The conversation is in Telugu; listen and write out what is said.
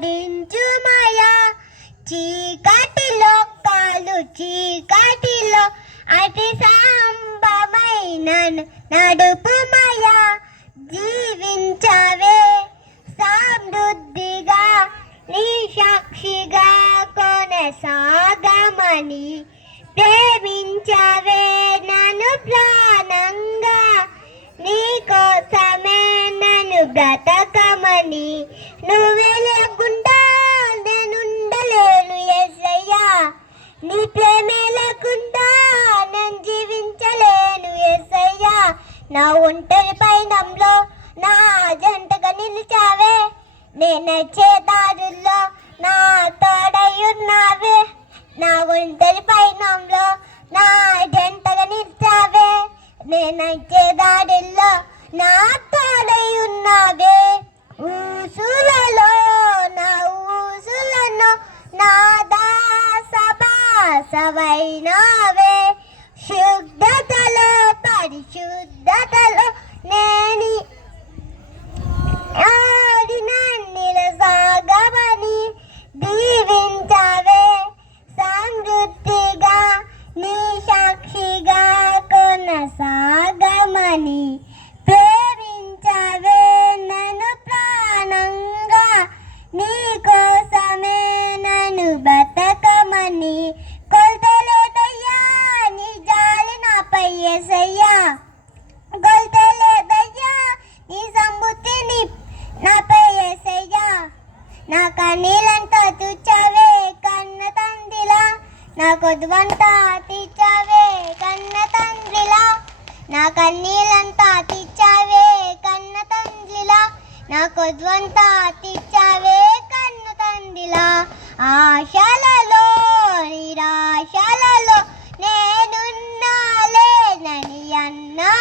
ఆడించుమయా, చీకటిలో కాలు చీకటిలో అతి సంభమైనను నడుపుమయా, జీవించవే సమృద్ధిగా నీ సాక్షిగా కొనసాగమని, ప్రేమించవే నన్ను ప్రాణంగా, నీ కోసమే నన్ను బ్రతకమని, నువ్వే లేకుండా నేనుండలేను యేసయ్యా, నీ ప్రేమే లేకుండా నేను జీవించలేను యేసయ్యా. నా ఒంటరి పయనంలో నా జంటగా నిలిచావే, నేను నడిచే దారుల్లో నా తోడై ఉన్నావే. నా ఒంటరి పయనంలో నా జంటగా నిలిచావే, నేను నడిచే దారుల్లో నా తోడై ఉన్నావే. ఊసులలో నా ఊసులను నా దాసబాసవైనావే, శుద్ధతలో పరిశుద్ధతలో నేను సాగమని, దీవించవే సమృద్ధిగా నీ సాక్షిగా కొనసాగమని, ప్రేమించవే నన్ను ప్రాణంగా, నీ కోసమే నన్ను బతకమని, కొలతలేదయ్యా నీ జాలి నాపై యేసయ్యా, కొలతలేదయ్యా నీ సమృద్ధిని నాపై యేసయ్యా. నా కన్నీళ్ళంతా తుచ్చవే కన్న తండ్రిలా, నా కొద్దువంతా తీర్చావే కన్న తండ్రిలా, నా కన్నీళ్ళంతా తీర్చావే కన్న తండ్రిలా, నా కొద్దువంతా తీర్చావే కన్న తండ్రిలా. ఆశలలో నిరాశలలో నేనున్నాలేనని అన్నా